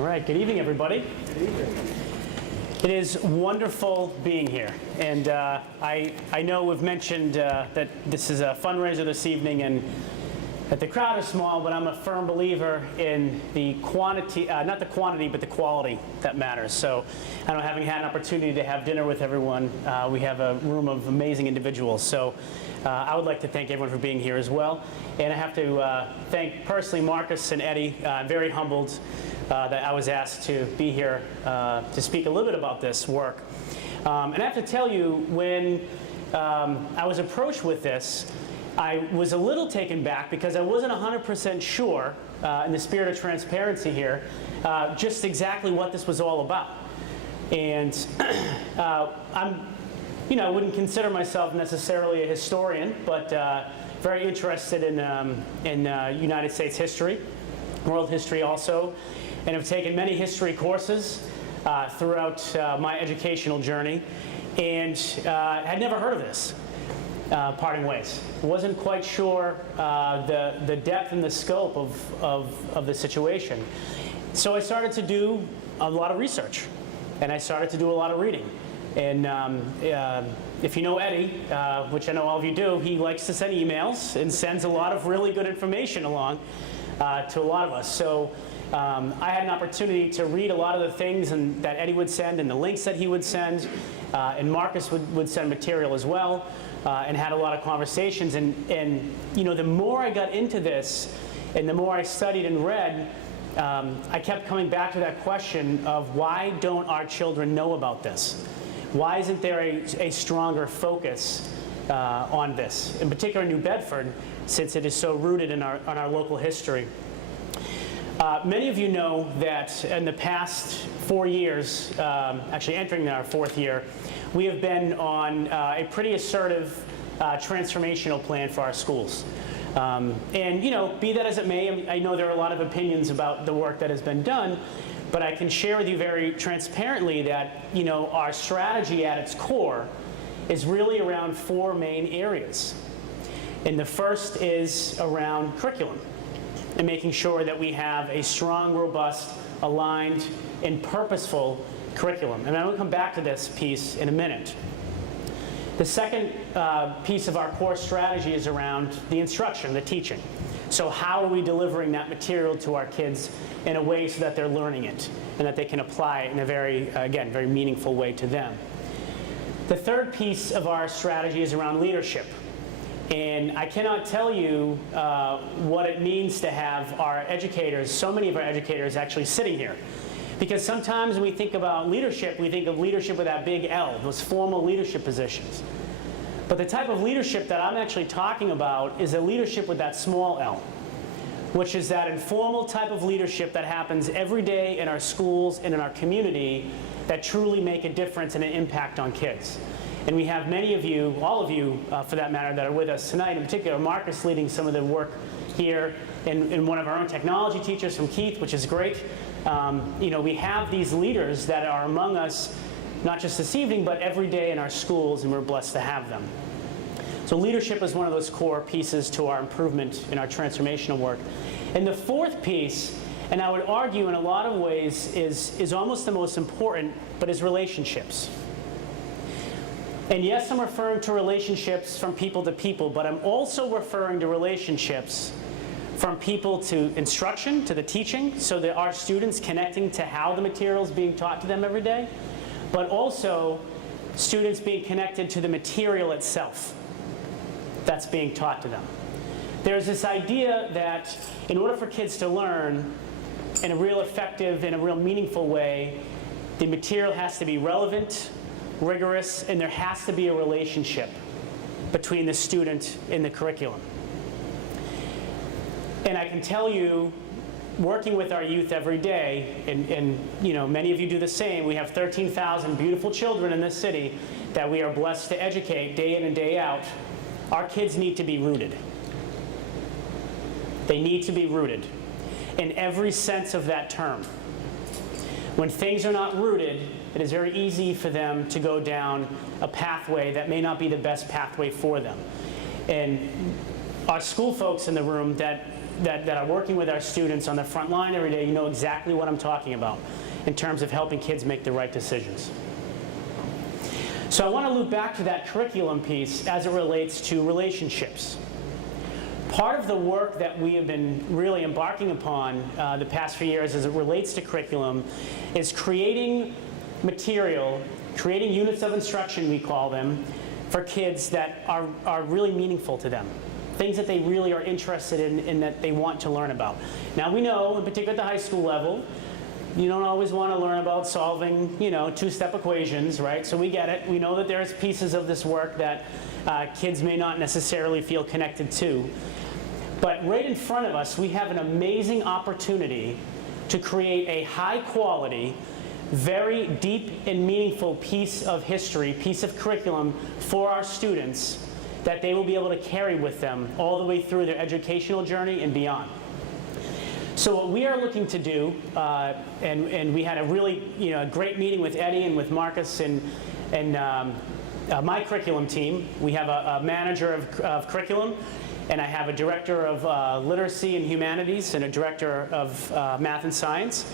All right, good evening, everybody. Good evening. It is wonderful being here. And I know we've mentioned that this is a fundraiser this evening and that the crowd is small, but I'm a firm believer in the quantity, not the quantity, but the quality that matters. So I know, having had an opportunity to have dinner with everyone, we have a room of amazing individuals. So I would like to thank everyone for being here as well. And I have to thank personally Marcus and Eddie. I'm very humbled that I was asked to be here to speak a little bit about this work. And I have to tell you, when I was approached with this, I was a little taken back because I wasn't 100% sure, in the spirit of transparency here, just exactly what this was all about. And I wouldn't consider myself necessarily a historian, but very interested in United States history, world history also, and have taken many history courses throughout my educational journey, and had never heard of this. Parting ways. Wasn't quite sure the depth and the scope of the situation. So I started to do a lot of research, and I started to do a lot of reading. And if you know Eddie, which I know all of you do, he likes to send emails and sends a lot of really good information along to a lot of us. So I had an opportunity to read a lot of the things that Eddie would send and the links that he would send, and Marcus would send material as well. And had a lot of conversations, and the more I got into this and the more I studied and read, I kept coming back to that question of, why don't our children know about this? Why isn't there a stronger focus on this, in particular in New Bedford, since it is so rooted in our local history? Many of you know that in the past 4 years, actually entering our 4th year, we have been on a pretty assertive transformational plan for our schools. And be that as it may, I know there are a lot of opinions about the work that has been done, but I can share with you very transparently that our strategy at its core is really around 4 main areas. And the first is around curriculum, and making sure that we have a strong, robust, aligned, and purposeful curriculum. And I'm going to come back to this piece in a minute. The second piece of our core strategy is around the instruction, the teaching. So how are we delivering that material to our kids in a way so that they're learning it and that they can apply it in a very, again, very meaningful way to them. The third piece of our strategy is around leadership. And I cannot tell you what it means to have our educators, so many of our educators actually sitting here. Because sometimes when we think about leadership, we think of leadership with that big L, those formal leadership positions. But the type of leadership that I'm actually talking about is a leadership with that small L, which is that informal type of leadership that happens every day in our schools and in our community that truly make a difference and an impact on kids. And we have many of you, all of you for that matter, that are with us tonight. In particular, Marcus leading some of the work here, and one of our own technology teachers from Keith, which is great. We have these leaders that are among us, not just this evening, but every day in our schools, and we're blessed to have them. So leadership is one of those core pieces to our improvement in our transformational work. And the fourth piece, and I would argue in a lot of ways, is almost the most important, but is relationships. And yes, I'm referring to relationships from people to people, but I'm also referring to relationships from people to instruction, to the teaching, so that our students connecting to how the material is being taught to them every day, but also students being connected to the material itself that's being taught to them. There's this idea that in order for kids to learn in a real effective, in a real meaningful way, the material has to be relevant, rigorous, and there has to be a relationship between the student and the curriculum. And I can tell you, working with our youth every day, and many of you do the same, we have 13,000 beautiful children in this city that we are blessed to educate day in and day out. Our kids need to be rooted. They need to be rooted in every sense of that term. When things are not rooted, it is very easy for them to go down a pathway that may not be the best pathway for them. And our school folks in the room that that are working with our students on the front line every day, you know exactly what I'm talking about in terms of helping kids make the right decisions. So I want to loop back to that curriculum piece as it relates to relationships. Part of the work that we have been really embarking upon the past few years as it relates to curriculum is creating material, creating units of instruction, we call them, for kids that are really meaningful to them. Things that they really are interested in and that they want to learn about. Now we know, in particular at the high school level, you don't always want to learn about solving, two-step equations, right? So we get it. We know that there's pieces of this work that kids may not necessarily feel connected to. But right in front of us, we have an amazing opportunity to create a high-quality, very deep and meaningful piece of history, piece of curriculum for our students that they will be able to carry with them all the way through their educational journey and beyond. So what we are looking to do, and we had a really great meeting with Eddie and with Marcus and my curriculum team. We have a manager of curriculum, and I have a director of literacy and humanities and a director of math and science.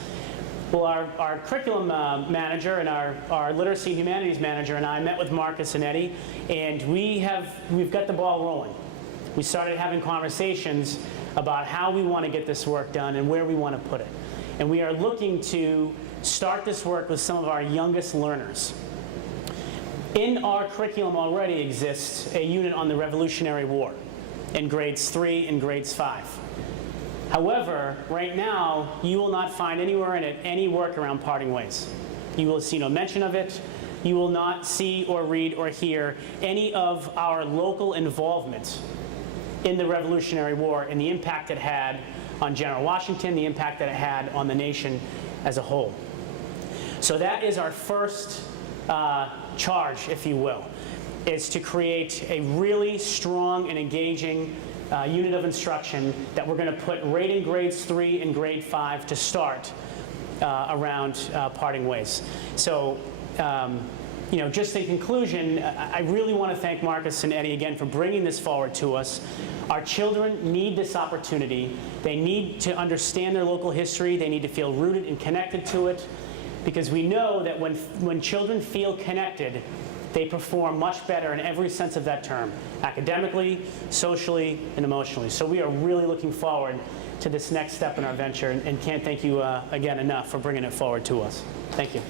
Well, our curriculum manager and our literacy and humanities manager and I met with Marcus and Eddie, and we've got the ball rolling. We started having conversations about how we want to get this work done and where we want to put it. And we are looking to start this work with some of our youngest learners. In our curriculum already exists a unit on the Revolutionary War in grades 3 and grades 5. However, right now, you will not find anywhere in it any work around parting ways. You will see no mention of it. You will not see or read or hear any of our local involvement in the Revolutionary War and the impact it had on General Washington, the impact that it had on the nation as a whole. So that is our first charge, if you will, is to create a really strong and engaging unit of instruction that we're going to put right in grades 3 and grade 5 to start around parting ways. So just in conclusion, I really want to thank Marcus and Eddie again for bringing this forward to us. Our children need this opportunity. They need to understand their local history. They need to feel rooted and connected to it, because we know that when children feel connected, they perform much better in every sense of that term, academically, socially, and emotionally. So we are really looking forward to this next step in our venture, and can't thank you again enough for bringing it forward to us. Thank you.